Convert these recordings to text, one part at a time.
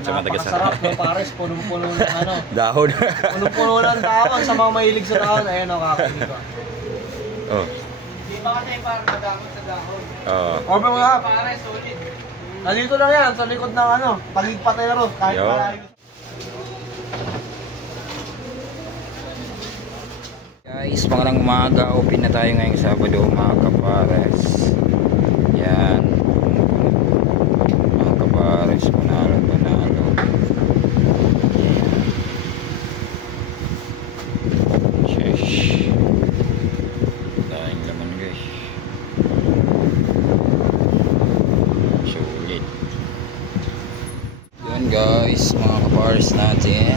Shoutout sa mga taga-San. Napakasarap ng pares, punong-puno ng ano. Dahon. Punong-puno ng dahon sa mga mahilig sa dahon. Ayan o, kakainin ko. Oh. Hindi ba kasi parang madamot sa dahon? Oo. Orbe mo nga. Pares, solid. Nandito lang yan, sa likod ng ano, Taguig Patero, kahit Yo. malayo. Guys, magandang umaga. Open na tayo ngayong Sabado, mga kapares. Yan. Mga kapares, panalo. Sheesh. Dahing laman, guys. Sulit. Yun guys, mga kapares natin.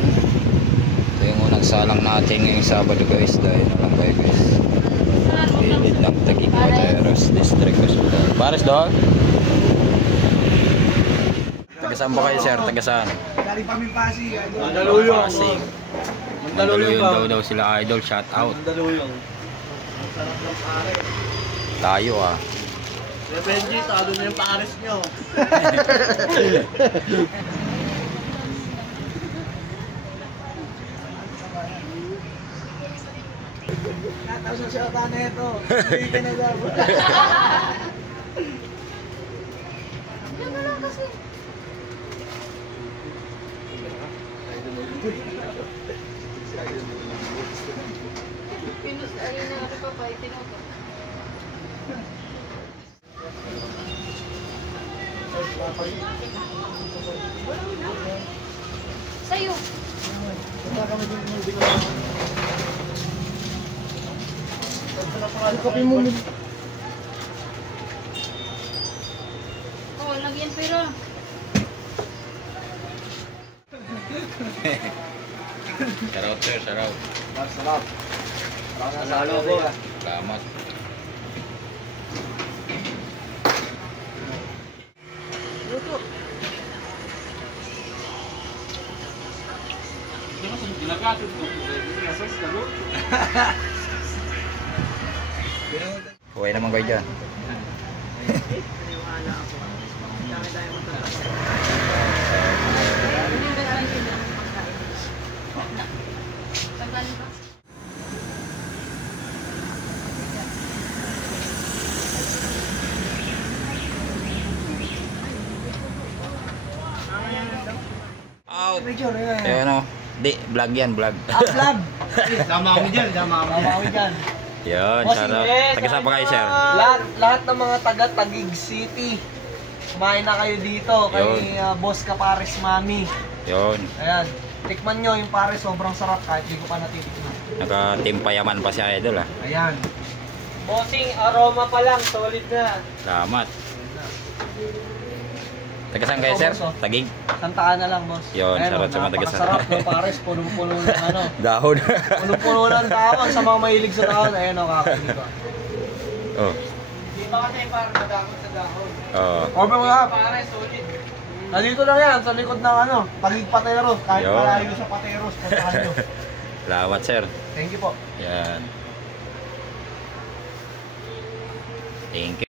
Yung unang salang natin ngayong Sabado guys, dahil na lang kayo guys, gilid lang Taguig Pateros District Hospital. Pares dog? Tagasaan ba kayo sir? Tagasaan? Galing pa Pasig. Mandaluyong. Mandaluyong daw sila idol, shout out. Mandaluyong. Ang sarap ng pares. Tayo ah. Benji, talo na yung pares nyo. Natapos na siya ka neto. Hindi ka na dapat. Diyan na lang kasi. Pinus, ayun na ako pa, tinoto. Sa'yo. Kape mo. Oh, lagyan pero. Shoutout sir, shoutout. Sarap. Nasalo ko. Salamat. Luto. Huwag naman kayo dyan. Out. Ayan o. Di, vlog yan, vlog. Vlog. Sama kami dyan. Yun, Boss, shoutout. yes. Tagasaan pa kayo sir? Lahat ng mga taga Taguig City, kumain na kayo dito kay Boss Kapares Mami. Yun. Ayan, tikman nyo yung pares, sobrang sarap kahit di ko pa natitikman. Naka-timpayaman pa si idol ah. Ayan. Bossing, aroma pa lang, solid na. Salamat. Tagasaan kayo sir? Taguig? Santaan na lang, boss. Yun, shoutout sa mga taga-San. Napakasarap ng pares, punong-puno ng ano. Dahon. Punong-puno ng dahon sa mga mahilig sa dahon. Ayan o, kakainin ko. Oh. Di ba kasi parang madamot sa dahon? Oo. Orbe mo nga. Pares, solid. Nandito lang yan, sa likod ng ano, Taguig Patero. Kahit Yo. malayo sa Pateros, puntahan nyo. Salamat sir. Thank you po. Yan. Thank you.